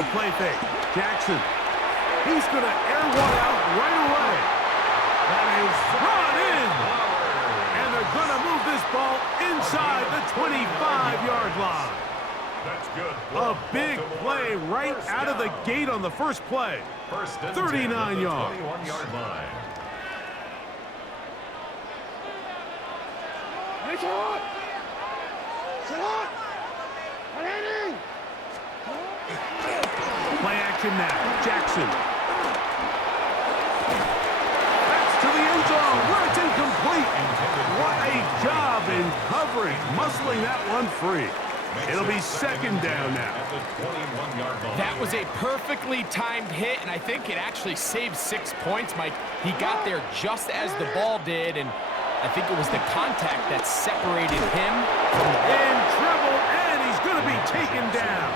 the play fake. Jackson. He's going to air one out right away. That is run in. And they're going to move this ball inside the 25-yard line. That's good. A big play right out of the gate on the first play. 39 yards. 21-yard line. Play action now. Jackson. That's to the end zone where it's incomplete. What a job in coverage, muscling that one free. It'll be second down now. That was a perfectly timed hit, and I think it actually saved 6 points, Mike. He got there just as the ball did, and I think it was the contact that separated him from the ball. In trouble, and he's going to be taken down.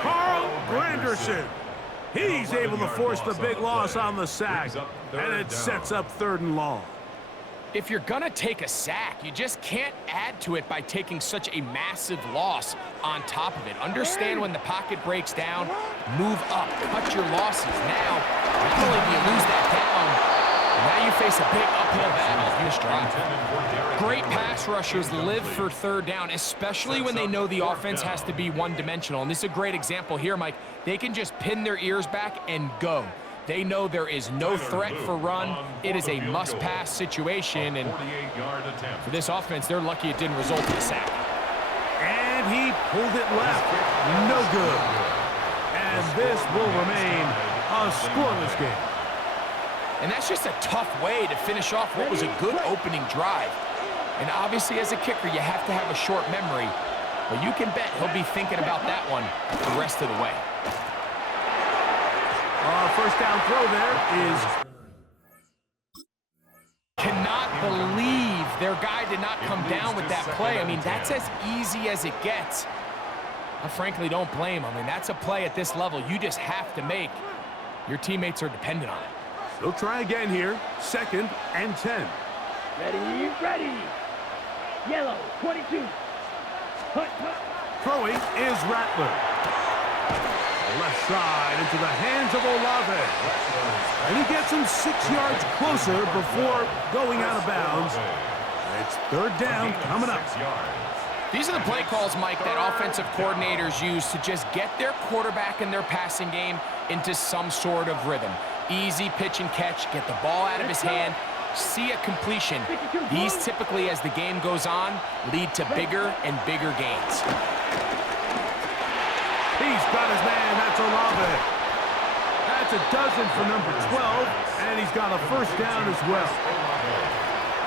Carl Granderson. He's able to force the big loss on the sack, and it sets up 3rd and long. If you're going to take a sack, you just can't add to it by taking such a massive loss on top of it. Understand when the pocket breaks down, move up, cut your losses. Now, not only do you lose that down, now you face a big uphill battle. You just drop. Great pass rushers live for 3rd down, especially when they know the offense has to be one-dimensional. And this is a great example here, Mike. They can just pin their ears back and go. They know there is no threat for run. It is a must-pass situation, and for this offense, they're lucky it didn't result in a sack. And he pulled it left. No good. And this will remain a scoreless game. And that's just a tough way to finish off what was a good opening drive. And obviously, as a kicker, you have to have a short memory, but you can bet he'll be thinking about that one the rest of the way. First down throw there is... Cannot believe their guy did not come down with that play. I mean, that's as easy as it gets. I frankly don't blame him. I mean, that's a play at this level you just have to make. Your teammates are dependent on it. They'll try again here. 2nd and 10. Ready. Yellow, 22. Throwing is Rattler. Left side into the hands of Olave. And he gets him 6 yards closer before going out of bounds. It's 3rd down coming up. These are the play calls, Mike, that offensive coordinators use to just get their quarterback and their passing game into some sort of rhythm. Easy pitch and catch, get the ball out of his hand, see a completion. These typically, as the game goes on, lead to bigger and bigger gains. He's got his man. That's Olave. That's a dozen for number 12, and he's got a 1st down as well.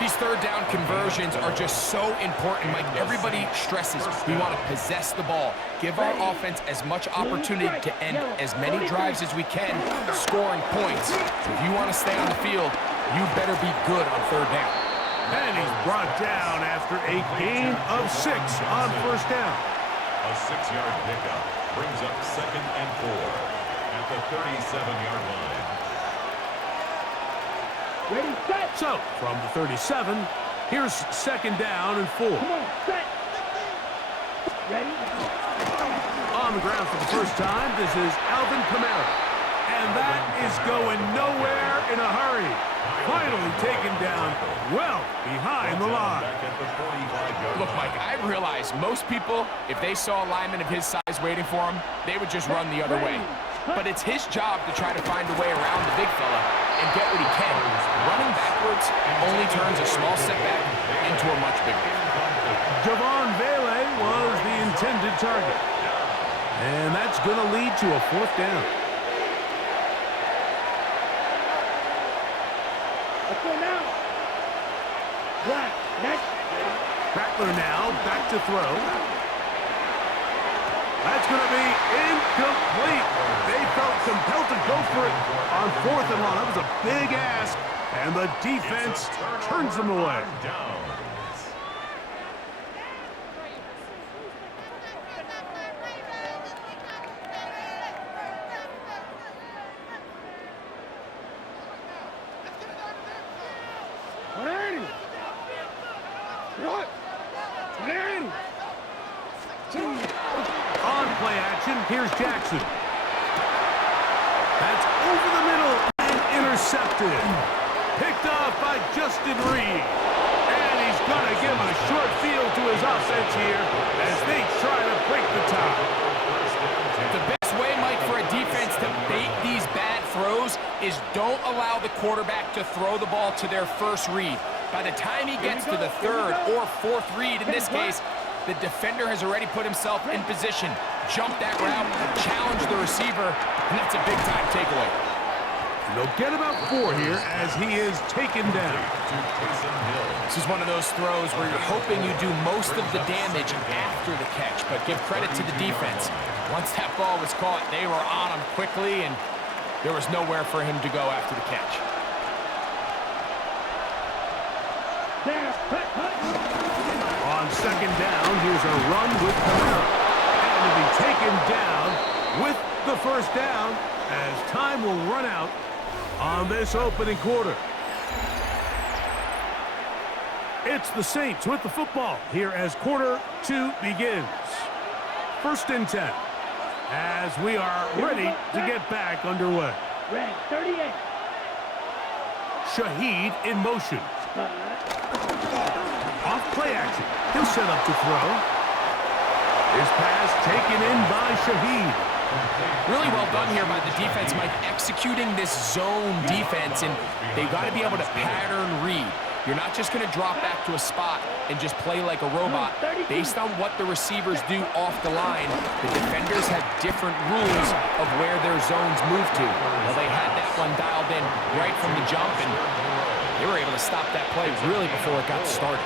These 3rd down conversions are just so important, Mike. Everybody stresses we want to possess the ball, give our offense as much opportunity to end as many drives as we can, scoring points. So if you want to stay on the field, you better be good on 3rd down. And he's brought down after a gain of 6 on 1st down. A 6-yard pickup brings up 2nd and 4 at the 37-yard line. Ready, set. So, from the 37, here's 2nd down and 4. Come on, set. Ready. On the ground for the first time, this is Alvin Kamara. And that is going nowhere in a hurry. Finally taken down well behind the line. Look, Mike, I realize most people, if they saw a lineman of his size waiting for him, they would just run the other way. But it's his job to try to find a way around the big fella and get what he can. Running backwards only turns a small setback into a much bigger one. Javon Vele was the intended target. And that's going to lead to a 4th down. Let's go now. Black, next. Rattler now back to throw. That's going to be incomplete. They felt compelled to go for it on 4th and long. That was a big ask, and the defense turns them away. On play action. Here's Jackson. That's over the middle and intercepted. Picked off by Justin Reed. And he's going to give him a short field to his offense here as they try to break the tie. The best way, Mike, for a defense to bait these bad throws is don't allow the quarterback to throw the ball to their first read. By the time he gets to the third or fourth read, in this case, the defender has already put himself in position, jumped that route, challenged the receiver, and that's a big-time takeaway. And they'll get about 4 here as he is taken down. This is one of those throws where you're hoping you do most of the damage after the catch, but give credit to the defense. Once that ball was caught, they were on him quickly, and there was nowhere for him to go after the catch. On second down, here's a run with Camara. And to be taken down with the first down as time will run out on this opening quarter. It's the Saints with the football here as quarter 2 begins. 1st and 10 as we are ready to get back underway. Red 38. Shaheed in motion. Off play action. He'll set up to throw. His pass taken in by Shaheed. Really well done here by the defense, Mike, executing this zone defense, and they've got to be able to pattern read. You're not just going to drop back to a spot and just play like a robot. Based on what the receivers do off the line, the defenders have different rules of where their zones move to. Well, they had that one dialed in right from the jump, and they were able to stop that play really before it got started.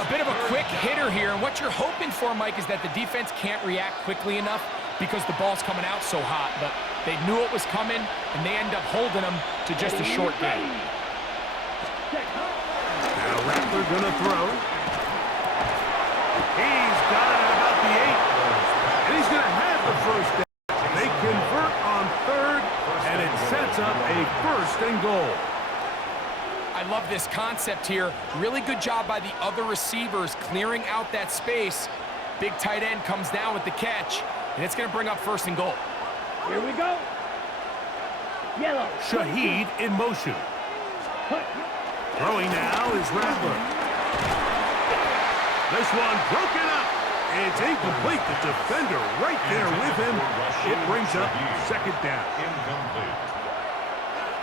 A bit of a quick hitter here, and what you're hoping for, Mike, is that the defense can't react quickly enough because the ball's coming out so hot, but they knew it was coming, and they end up holding them to just a short game. Now Rattler gonna throw. He's got it at about the 8. And he's gonna have the first down. They convert on 3rd, and it sets up a 1st and goal. I love this concept here. Really good job by the other receivers clearing out that space. Big tight end comes down with the catch, and it's gonna bring up 1st and goal. Here we go. Yellow. Shaheed in motion. Throwing now is Rattler. This one broken up. It's incomplete. The defender right there with him. It brings up 2nd down. Incomplete.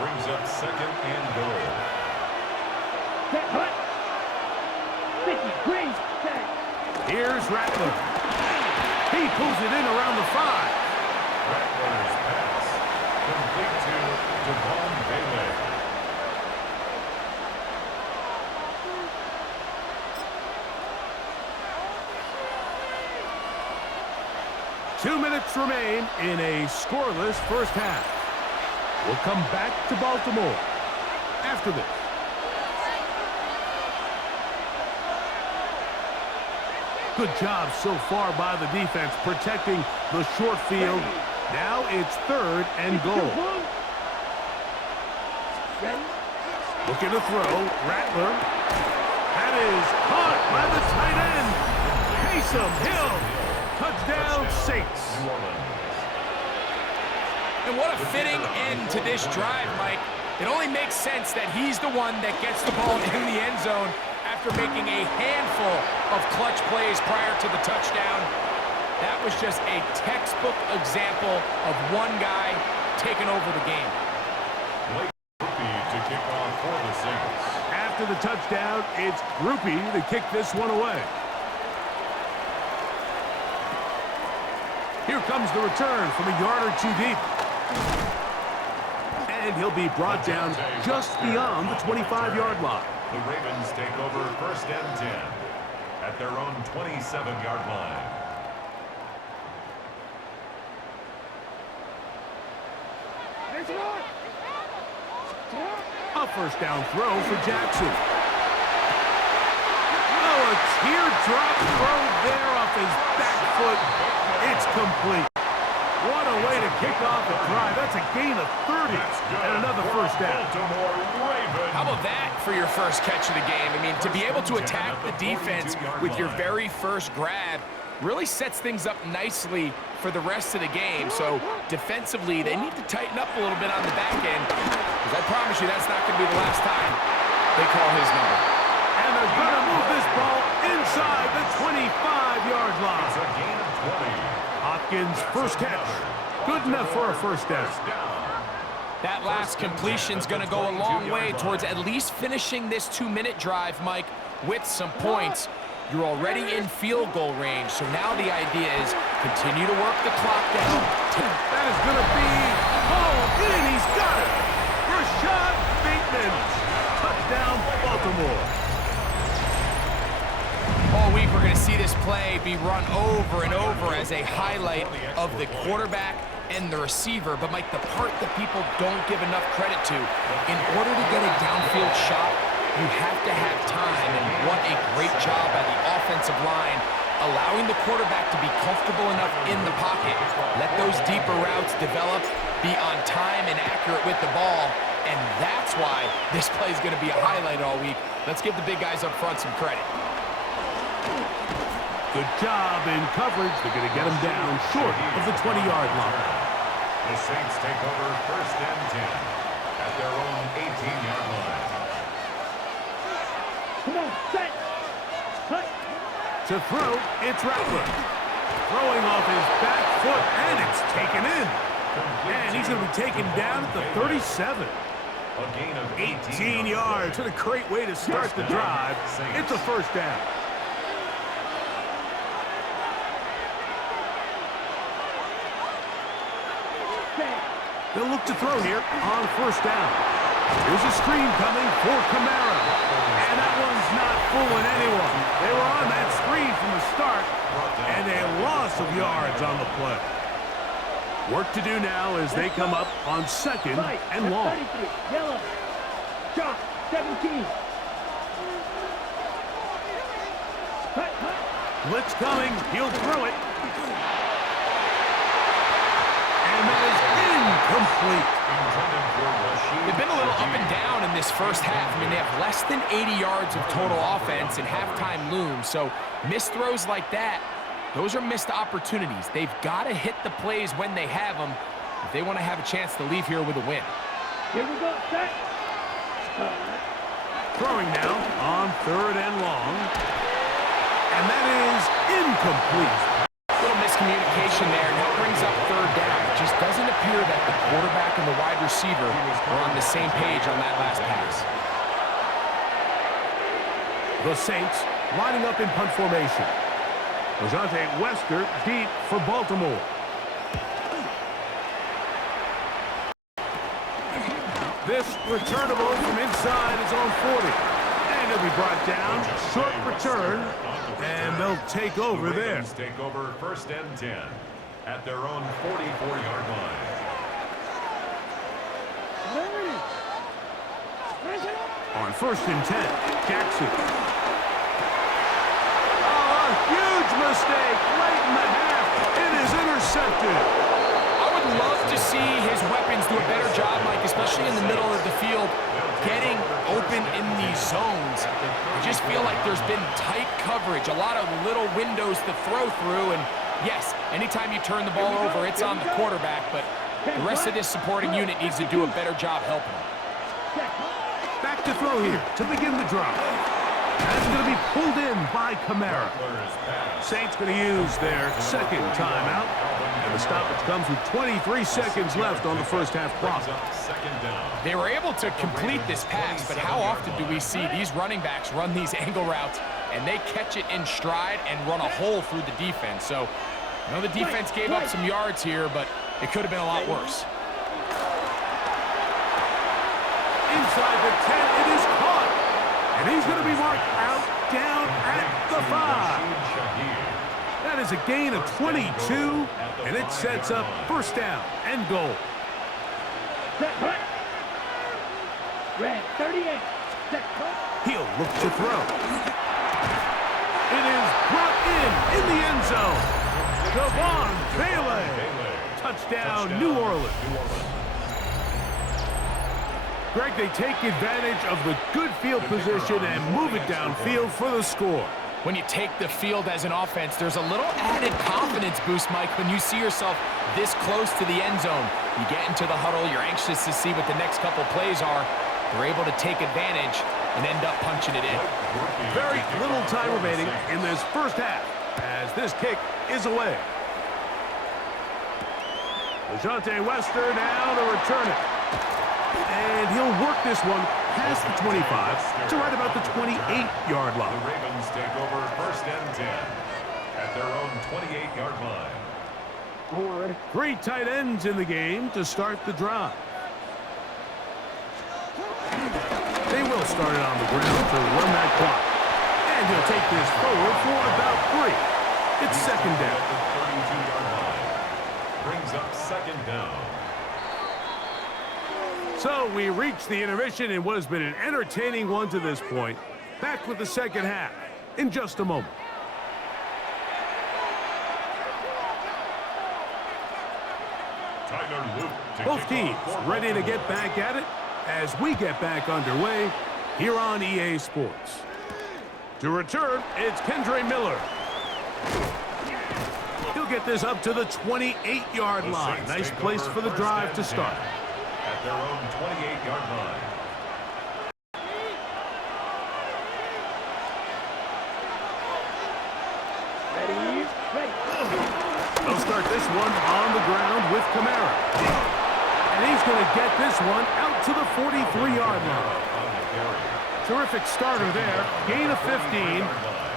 Brings up 2nd and goal. Set hut. 50 green. Set. Here's Rattler. He pulls it in around the 5. Rattler's pass. Complete to Devon Bailey. 2 minutes remain in a scoreless first half. We'll come back to Baltimore after this. Good job so far by the defense protecting the short field. Now it's 3rd and goal. Looking to throw. Rattler. That is caught by the tight end. Taysom Hill. Touchdown, Saints. And what a fitting end to this drive, Mike. It only makes sense that he's the one that gets the ball in the end zone after making a handful of clutch plays prior to the touchdown. That was just a textbook example of one guy taking over the game. To kick off for the Saints. After the touchdown, it's Groupie to kick this one away. Here comes the return from a yard or 2 deep. And he'll be brought down just beyond the 25-yard line. The Ravens take over 1st and 10 at their own 27-yard line. A 1st down throw for Jackson. Oh, a teardrop throw there off his back foot. It's complete. What a way to kick off a drive. That's a gain of 30 and another 1st down. How about that for your first catch of the game? I mean, to be able to attack the defense with your very first grab, really sets things up nicely for the rest of the game. So defensively, they need to tighten up a little bit on the back end, because I promise you that's not going to be the last time they call his number. And they're going to move this ball inside the 25-yard line. It's a gain of 20. Hopkins' first catch. Good enough for a first down. That last completion's going to go a long way towards at least finishing this 2-minute drive, Mike, with some points. You're already in field goal range, so now the idea is continue to work the clock down. That is going to be hauled in. He's got it. Rashad Bateman. Touchdown, Baltimore. All week we're going to see this play be run over and over as a highlight of the quarterback and the receiver. But, Mike, the part that people don't give enough credit to, in order to get a downfield shot, you have to have time. And what a great job by the offensive line, allowing the quarterback to be comfortable enough in the pocket. Let those deeper routes develop, be on time and accurate with the ball. And that's why this play is going to be a highlight all week. Let's give the big guys up front some credit. Good job in coverage. They're going to get him down short of the 20-yard line. The Saints take over first and 10 at their own 18-yard line. Come on, set. Cut. To throw, it's Rattler. Throwing off his back foot, and it's taken in. And he's going to be taken down at the 37. A gain of 18 yards. What a great way to start the drive. It's a first down. They'll look to throw here on first down. Here's a screen coming for Kamara. And that one's not fooling anyone. They were on that screen from the start, and a loss of yards on the play. Work to do now as they come up on second and long. 33, yellow. Shot, 17. Cut. Blitz coming. He'll throw it. And that is incomplete. They've been a little up and down in this first half. I mean, they have less than 80 yards of total offense and halftime looms. So missed throws like that, those are missed opportunities. They've got to hit the plays when they have them if they want to have a chance to leave here with a win. Here we go, set. Throwing now on third and long. And that is incomplete. Little miscommunication there, and that brings up third down. It just doesn't appear that the quarterback and the wide receiver are on the same page on that last pass. The Saints lining up in punt formation. Rajante Wesker deep for Baltimore. This returnable from inside his own 40. And he'll be brought down. Short return. And they'll take over there. Take over first and 10 at their own 44-yard line. On first and 10, Jackson. Oh, a huge mistake late in the half. It is intercepted. I would love to see his weapons do a better job, Mike, especially in the middle of the field, getting open in these zones. I just feel like there's been tight coverage, a lot of little windows to throw through, and yes, anytime you turn the ball over, it's on the quarterback, but the rest of this supporting unit needs to do a better job helping him. Back to throw here to begin the drive. That's going to be pulled in by Kamara. Saints going to use their second timeout. And the stoppage comes with 23 seconds left on the first half clock. They were able to complete this pass, but how often do we see these running backs run these angle routes and they catch it in stride and run a hole through the defense? So I know the defense gave up some yards here, but it could have been a lot worse. Inside the 10, it is caught. And he's going to be marked out, down at the 5. That is a gain of 22, and it sets up first down and goal. Red, 38. He'll look to throw. It is brought in the end zone. Javon Bailey. Touchdown, New Orleans. Greg, they take advantage of the good field position and move it downfield for the score. When you take the field as an offense, there's a little added confidence boost, Mike, when you see yourself this close to the end zone. You get into the huddle, you're anxious to see what the next couple plays are. They're able to take advantage and end up punching it in. Very little time remaining in this first half as this kick is away. LeJohntay Wester now to return it. And he'll work this one past the 25 to right about the 28-yard line. The Ravens take over 1st and 10 at their own 28-yard line. 3 tight ends in the game to start the drive. They will start it on the ground to run that clock. And he'll take this forward for about 3. It's second down. At the 32-yard line. Brings up second down. So we reach the intermission in what has been an entertaining one to this point. Back with the second half in just a moment. Both teams ready to get back at it as we get back underway here on EA Sports. To return, it's Kendre Miller. He'll get this up to the 28-yard line. Nice place for the drive to start. At their own 28-yard line. Ready? They'll start this one on the ground with Kamara. And he's going to get this one out to the 43-yard line. Terrific starter there. Gain of 15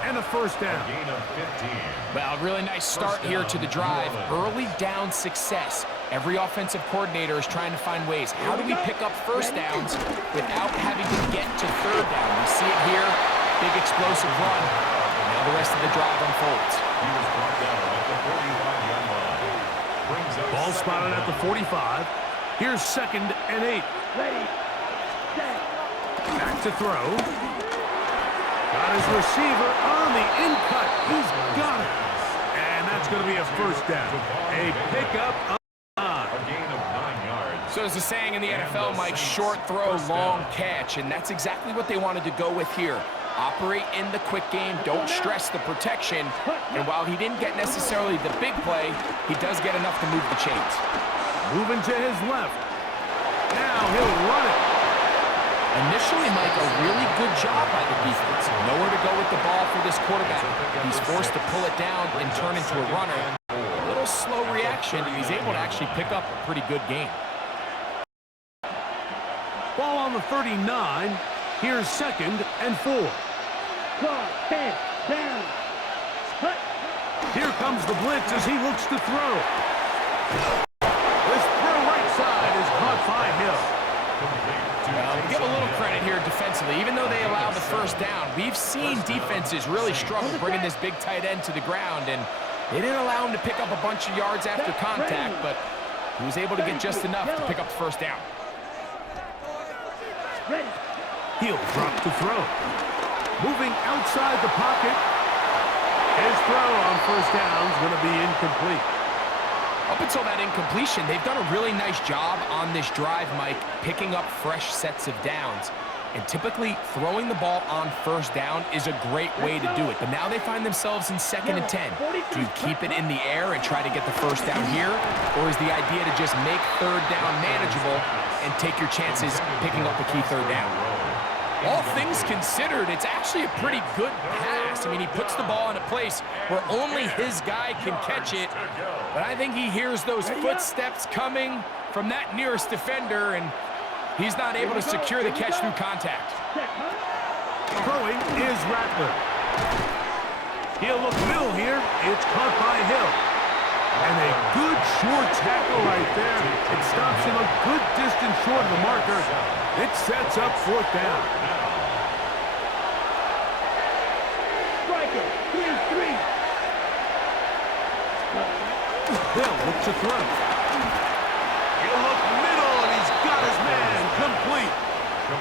and a first down. Gain of 15. Well, really nice start here to the drive. Early down success. Every offensive coordinator is trying to find ways. How do we pick up first downs without having to get to third down? We see it here. Big explosive run. And now the rest of the drive unfolds. He was brought down at the 45-yard line. Brings up Ball spotted at the 45. Here's 2nd and 8. Ready. Set. Back to throw. Got his receiver on the in-cut. He's got it. And that's going to be a first down. A pickup of a gain of 9 yards. So as the saying in the NFL, Mike, short throw, long catch. And that's exactly what they wanted to go with here. Operate in the quick game. Don't stress the protection. And while he didn't get necessarily the big play, he does get enough to move the chains. moving to his left. Now he'll run it. Initially, Mike, a really good job by the defense. Nowhere to go with the ball for this quarterback. He's forced to pull it down and turn into a runner. A little slow reaction, and he's able to actually pick up a pretty good game. Ball on the 39. Here's 2nd and 4. Clock, 10, down. Hut. Here comes the blitz as he looks to throw. This throw right side is caught by Hill. Give a little credit here defensively. Even though they allowed the first down, we've seen defenses really struggle bringing this big tight end to the ground, and they didn't allow him to pick up a bunch of yards after contact, but he was able to get just enough to pick up the first down. He'll drop to throw. Moving outside the pocket. His throw on first down is going to be incomplete. Up until that incompletion, they've done a really nice job on this drive, Mike, picking up fresh sets of downs. And typically, throwing the ball on first down is a great way to do it. But now they find themselves in 2nd and 10. Do you keep it in the air and try to get the first down here? Or is the idea to just make third down manageable and take your chances picking up the key third down? All things considered, it's actually a pretty good pass. I mean, he puts the ball in a place where only his guy can catch it. But I think he hears those footsteps coming from that nearest defender, and he's not able to secure the catch through contact. Throwing is Rattler. He'll look middle here. It's caught by Hill. And a good short tackle right there. It stops him a good distance short of the marker. It sets up 4th down. Striker, 3-3. Hill looks to throw. He'll look middle, and he's got his man complete.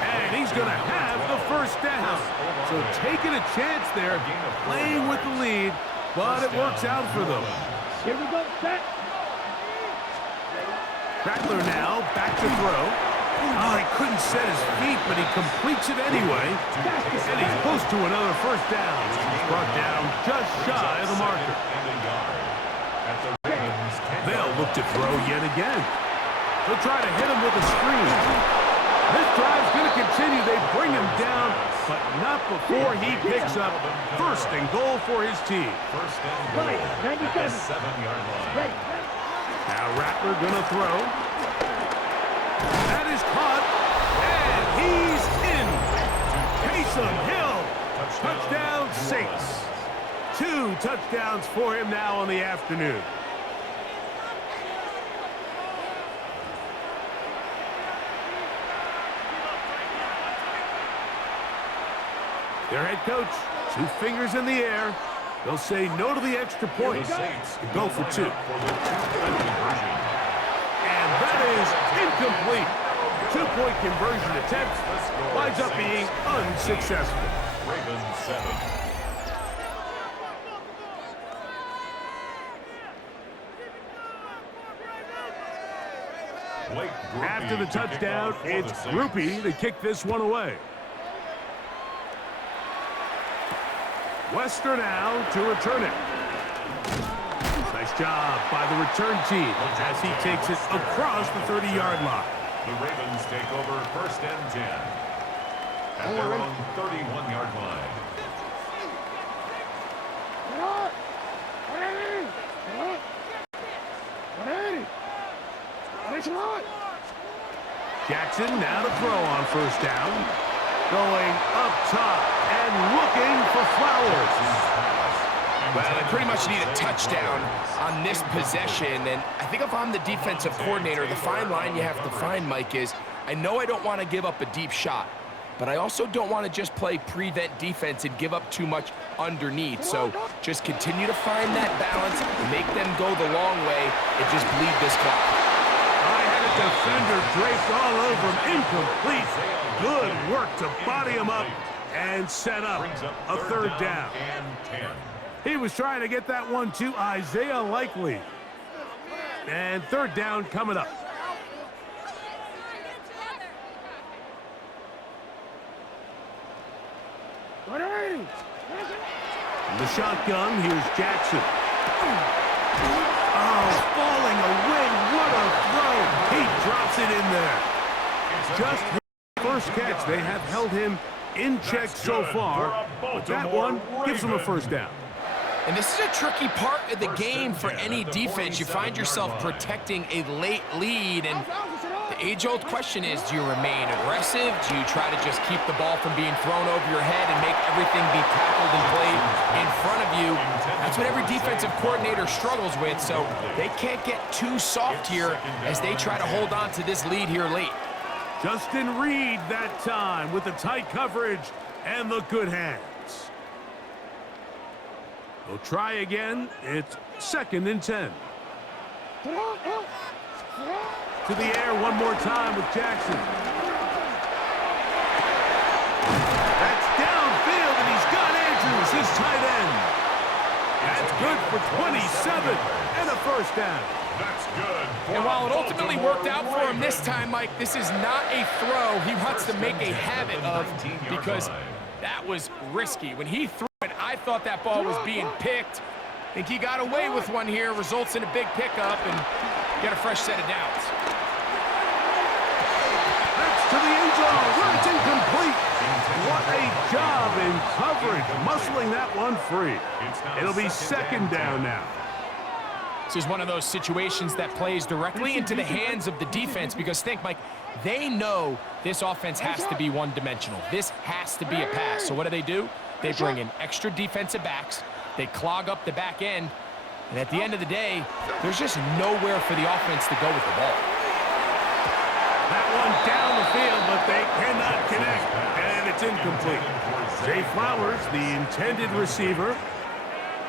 And he's going to have the first down. So taking a chance there, playing with the lead, but it works out for them. Here we go, set. Rattler now back to throw. Oh, he couldn't set his feet, but he completes it anyway. And he's close to another first down. He's brought down just shy of the marker. They'll look to throw yet again. They'll try to hit him with a screen. This drive's going to continue. They bring him down, but not before he picks up first and goal for his team. First and goal at the 7-yard line. Now Rattler going to throw. That is caught, and he's in. Taysom Hill, touchdown Saints. 2 touchdowns for him now on the afternoon. Their head coach, 2 fingers in the air. They'll say no to the extra point and go for 2. And that is incomplete. 2-point conversion attempt winds up being unsuccessful. Ravens 7. After the touchdown, it's Groupie to kick this one away. Wester now to return it. Nice job by the return team as he takes it across the 30-yard line. The Ravens take over first and 10 at their own 31-yard line. Jackson now to throw on first down. Going up top and looking for Flowers. Well, they pretty much need a touchdown on this possession, and I think if I'm the defensive coordinator, the fine line you have to find, Mike, is I know I don't want to give up a deep shot, but I also don't want to just play prevent defense and give up too much underneath. So just continue to find that balance, make them go the long way, and just bleed this clock. I had a defender draped all over him, incomplete. Good work to body him up and set up a third down. He was trying to get that one to Isaiah Likely. And third down coming up. In the shotgun, here's Jackson. Oh, falling away. What a throw. He drops it in there. Just his first catch. They have held him in check so far, but that one gives him a first down. And this is a tricky part of the game for any defense. You find yourself protecting a late lead, and the age-old question is, do you remain aggressive? Do you try to just keep the ball from being thrown over your head and make everything be tackled and played in front of you? That's what every defensive coordinator struggles with, so they can't get too soft here as they try to hold on to this lead here late. Justin Reed that time with the tight coverage and the good hands. They'll try again. It's 2nd and 10. To the air one more time with Jackson. That's downfield, and he's got Andrews, his tight end. That's good for 27 and a first down. That's good. And while it ultimately worked out for him this time, Mike, this is not a throw he wants to make a habit of, because that was risky. When he threw it, I thought that ball was being picked. I think he got away with one here, results in a big pickup, and get a fresh set of downs. That's to the end zone, where it's incomplete. What a job in coverage, muscling that one free. It'll be 2nd down now. This is one of those situations that plays directly into the hands of the defense, because think, Mike, they know this offense has to be one-dimensional. This has to be a pass. So what do? They bring in extra defensive backs. They clog up the back end. And at the end of the day, there's just nowhere for the offense to go with the ball. That one down the field, but they cannot connect. And it's incomplete. Zay Flowers, the intended receiver.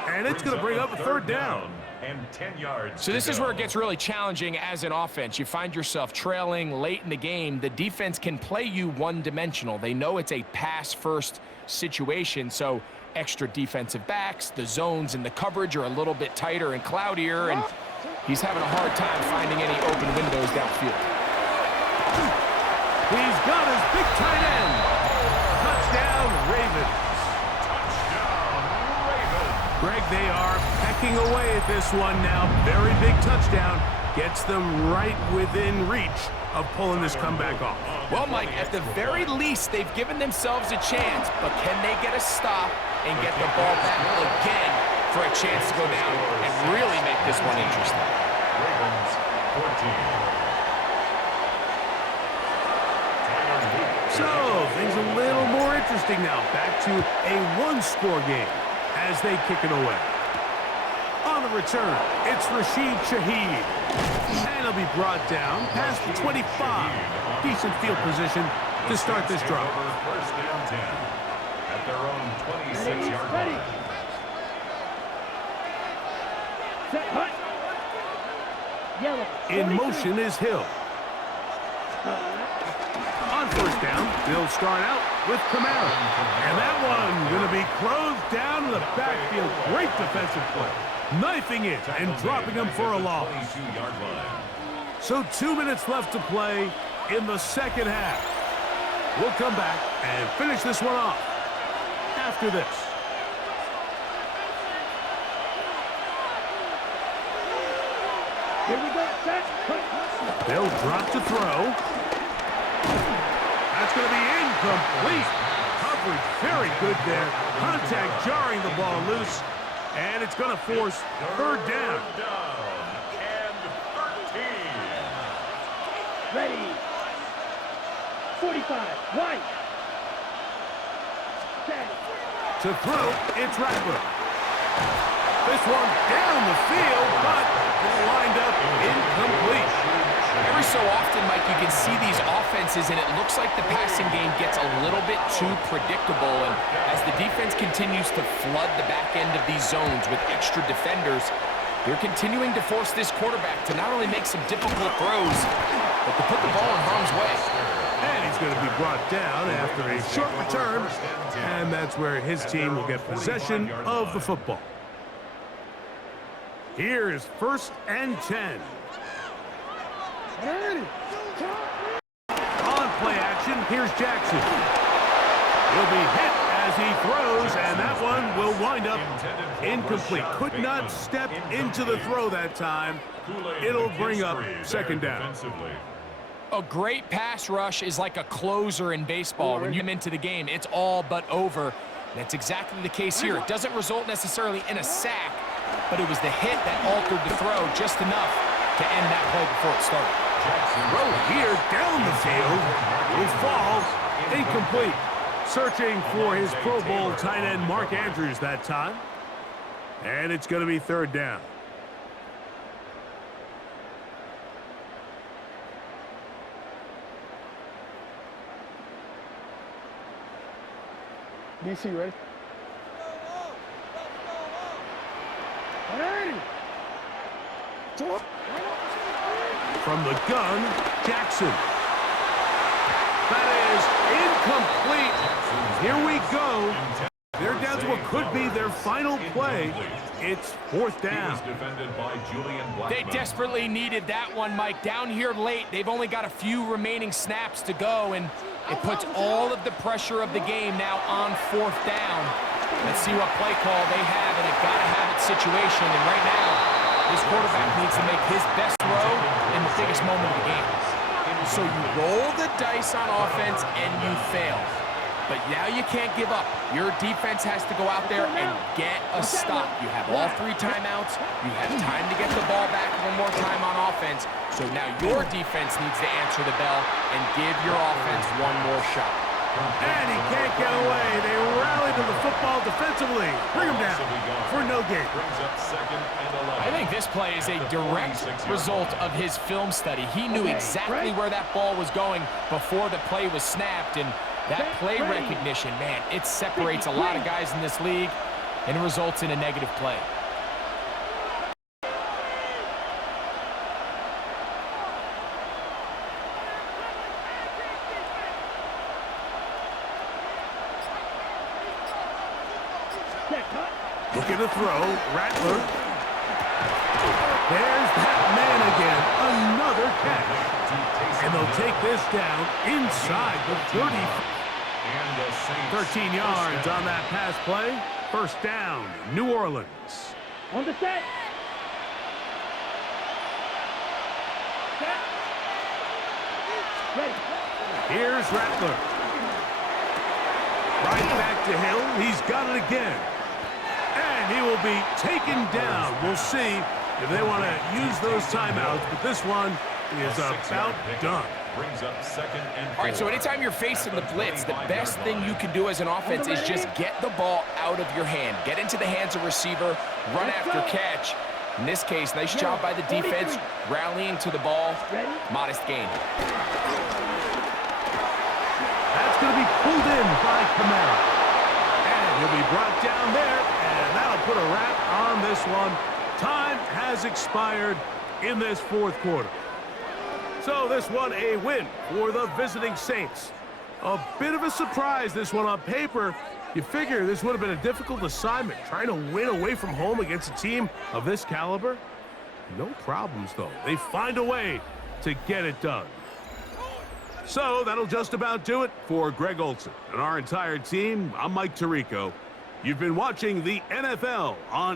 And it's going to bring up a third down. And 10 yards. So this is where it gets really challenging as an offense. You find yourself trailing late in the game. The defense can play you one-dimensional. They know it's a pass-first situation, so extra defensive backs, the zones and the coverage are a little bit tighter and cloudier, and he's having a hard time finding any open windows downfield. He's got his big tight end. Touchdown, Ravens. Greg, they are pecking away at this one now. Very big touchdown. Gets them right within reach of pulling this comeback off. Well, Mike, at the very least, they've given themselves a chance, but can they get a stop and get the ball back again for a chance to go down and really make this one interesting? Ravens 14. So, things a little more interesting now. Back to a one-score game as they kick it away. On the return, it's Rashid Shaheed. And he'll be brought down past the 25. Decent field position to start this drive. First down 10 at their own 26-yard line. Set, hut. Yellow. In motion is Hill. On first down, they'll start out with Kamara. And that one going to be closed down in the backfield. Great defensive play. Knifing it and dropping him for a loss. 22-yard line. So 2 minutes left to play in the second half. We'll come back and finish this one off after this. Here we go. Set. Hut. They'll drop to throw. That's going to be incomplete. Coverage very good there. Contact jarring the ball loose. And it's going to force third down. And 13. Ready. 45. White. Set. To throw, it's Rattler. This one down the field, but it lined up incomplete. Every so often, Mike, you can see these offenses, and it looks like the passing game gets a little bit too predictable. And as the defense continues to flood the back end of these zones with extra defenders, they're continuing to force this quarterback to not only make some difficult throws, but to put the ball in harm's way. And he's going to be brought down after a short return, and that's where his team will get possession of the football. Here is first and 10. On play action, here's Jackson. He'll be hit as he throws, and that one will wind up incomplete. Could not step into the throw that time. It'll bring up second down. A great pass rush is like a closer in baseball. When you come into the game, it's all but over. That's exactly the case here. It doesn't result necessarily in a sack, but it was the hit that altered the throw just enough to end that play before it started. Throw here down the field. He falls incomplete. Searching for his Pro Bowl tight end Mark Andrews that time. And it's going to be third down. DC, ready? Ready. From the gun, Jackson. That is incomplete. Here we go. They're down to what could be their final play. It's fourth down. They desperately needed that one, Mike. Down here late, they've only got a few remaining snaps to go, and it puts all of the pressure of the game now on fourth down. Let's see what play call they have in a gotta-have-it situation, and right now, this quarterback needs to make his best throw in the biggest moment of the game. So you roll the dice on offense and you fail. But now you can't give up. Your defense has to go out there and get a stop. You have all 3 timeouts. You have time to get the ball back one more time on offense. So now your defense needs to answer the bell and give your offense one more shot. And he can't get away. They rally to the football defensively. Bring him down for no gain. I think this play is a direct result of his film study. He knew exactly where that ball was going before the play was snapped, and that play recognition, man, it separates a lot of guys in this league and results in a negative play. Looking to throw, Rattler. There's that man again. Another catch. And they'll take this down inside the 30. And the Saints 13 yards on that pass play. First down, New Orleans. On the set. Set. Ready. Here's Rattler. Right back to Hill. He's got it again. And he will be taken down. We'll see if they want to use those timeouts, but this one is about done. Brings up second and 4. All right, so anytime you're facing the blitz, the best thing you can do as an offense is just get the ball out of your hand. Get into the hands of receiver, run after catch. In this case, nice job by the defense, rallying to the ball. Modest gain. That's going to be pulled in by Kamara. And he'll be brought down there, and that'll put a wrap on this one. Time has expired in this fourth quarter. So this one a win for the visiting Saints. A bit of a surprise, this one on paper. You figure this would have been a difficult assignment, trying to win away from home against a team of this caliber. No problems, though. They find a way to get it done. So that'll just about do it for Greg Olsen and our entire team. I'm Mike Tirico. You've been watching the NFL on